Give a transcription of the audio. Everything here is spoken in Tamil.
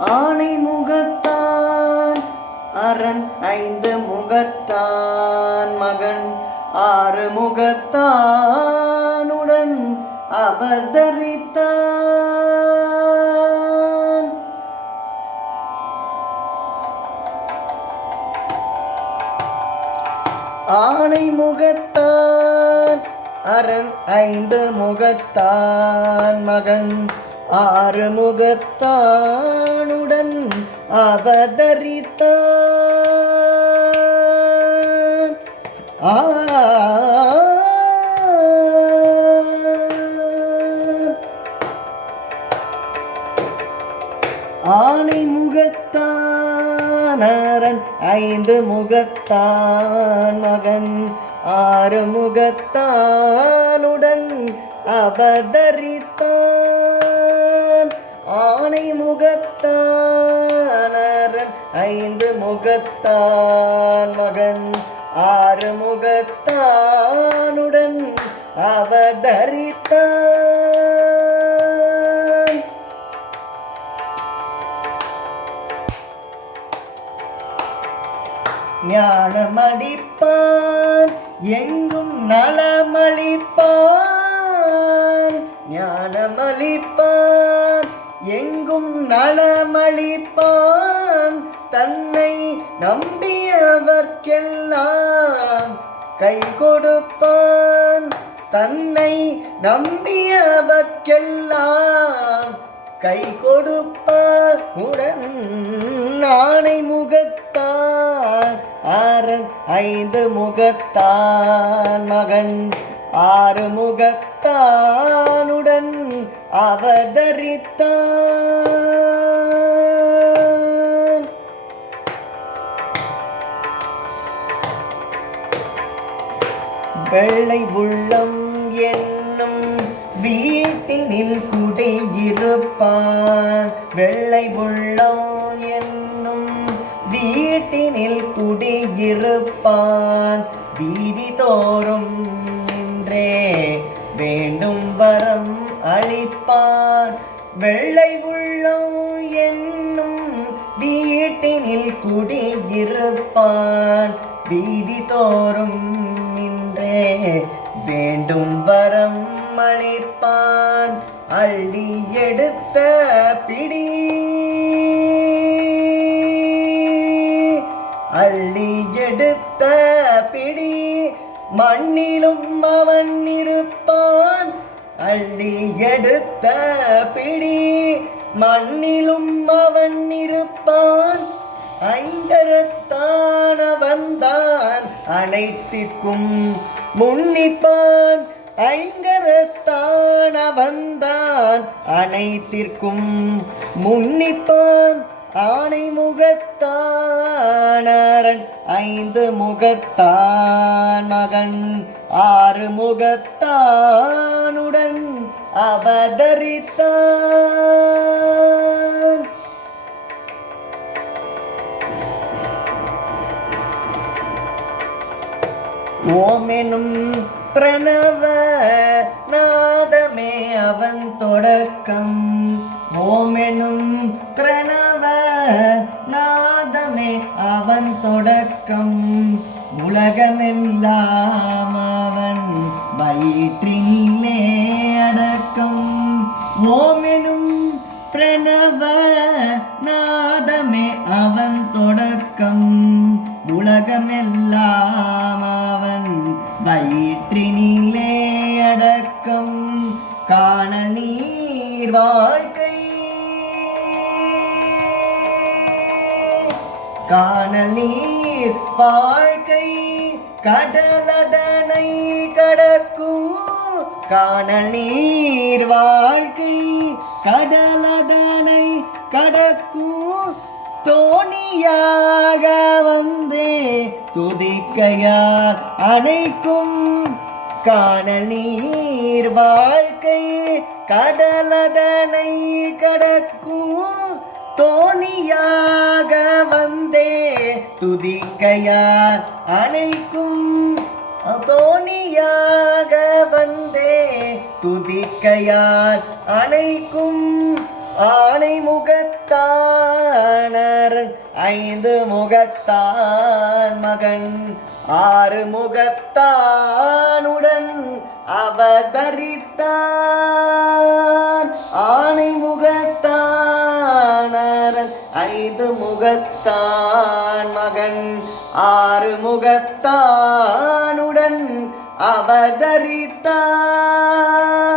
ஆனை முகத்தான் அரண் ஐந்து முகத்தான் மகன். ஆறு முகத்தானுடன் அவதரித்தான் ஆனை முகத்தான் அரண் ஐந்து முகத்தான் மகன். ஆறு முகத்தான் அவதரித்தான். ஆ. ஆனை முகத்தானரன் ஐந்து முகத்தான் மகன் ஆறு முகத்தானுடன் அவதரித்த ஐந்து முகத்தான் மகன் ஆறு முகத்தானுடன் அவதரித்தான். ஞானமடிப்பான் எங்கும் நலமளிப்பான். ஞானமளிப்பான் எங்கும் நலமளிப்பான். நம்பியவர்க்கெல்லாம் கை கொடுப்பான். தன்னை நம்பியவர்க்கெல்லாம் கை கொடுப்பார் உடன் ஆணை முகத்தான் ஆறன் ஐந்து முகத்தான். மகன் ஆறு முகத்தானுடன் அவதரித்தான். வெள்ளை உள்ளம் என்னும் வீட்டினில் குடியிருப்பான். வெள்ளை உள்ளம் என்னும் வீட்டினில் குடியிருப்பான். வீதி தோறும் நின்றே வேண்டும் வரம் அளிப்பான். வெள்ளை உள்ளம் என்னும் வீட்டினில் குடியிருப்பான். வீதி தோறும் வேண்டும் வரம் அளிப்பான். அள்ளி எடுத்த பிடி. அள்ளி எடுத்த பிடி. மண்ணிலும் அவன் இருப்பான். அள்ளி எடுத்த பிடி. மண்ணிலும் அவன் இருப்பான். ஐங்கரத்தானவன்தான் அனைத்திற்கும் முன்னிப்பான் ஐங்கரத்தான் ஐங்கரத்தானவன்தான் அனைத்திற்கும். முன்னிப்பான் ஆனை முகத்தானரன் ஐந்து முகத்தான் மகன் ஆறு முகத்தானுடன் அவதரித்தான். ஓமெனும் பிரணவ நாதமே அவன் தொடக்கம். ஓமெனும் பிரணவ நாதமே அவன் தொடக்கம். உலகமெல்லாம் அவன் வயிற்றினிலே அடக்கம் ஓமெனும் பிரணவ நாதமே அவன் தொடக்கம். உலகமெல்லாம் நீர் வாழ்க்கை. காணல் நீர் வாழ்க்கை. கடலதனை கடக்கும். காணல் நீர் வாழ்க்கை. கடலதனை கடக்கும். தோணியாக வந்தே துதிக்கையார் அணைக்கும். காணல் நீர் வாழ்க்கை கடலதனை கடக்கும். தோணியாக வந்தே துதிக்கையார் அணைக்கும். தோணியாக வந்தே துதிக்கையார் அணைக்கும். ஆனை முகத்தானர் ஐந்து முகத்தான் மகன். ஆறு முகத்தானுடன் அவதரித்தான். ஆனை முகத்தானரன் ஐந்து முகத்தான் மகன். ஆறு முகத்தானுடன் அவதரித்தான்.